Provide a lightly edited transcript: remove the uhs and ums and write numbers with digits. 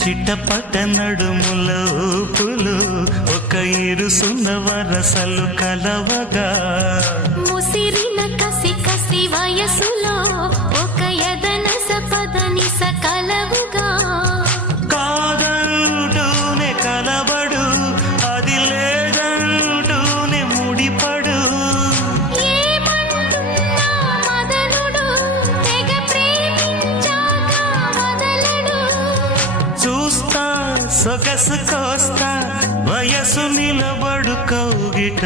చిట్టపట నడుముల ఊపులు ఒక ఇరుసున్న వరసలు కలవగా ముసిరిన కసి కసి వయసులో ఒక యదన సపదని సకలవుగా కాదంటూనే కలబడు అది లేదంటూనే ముడిపడు ఏమంటున్నా మదనుడు తెగ ప్రేమించాక వదలడు చూస్తా సొగసు కోస్తా వయసు నిలబడు కౌగిట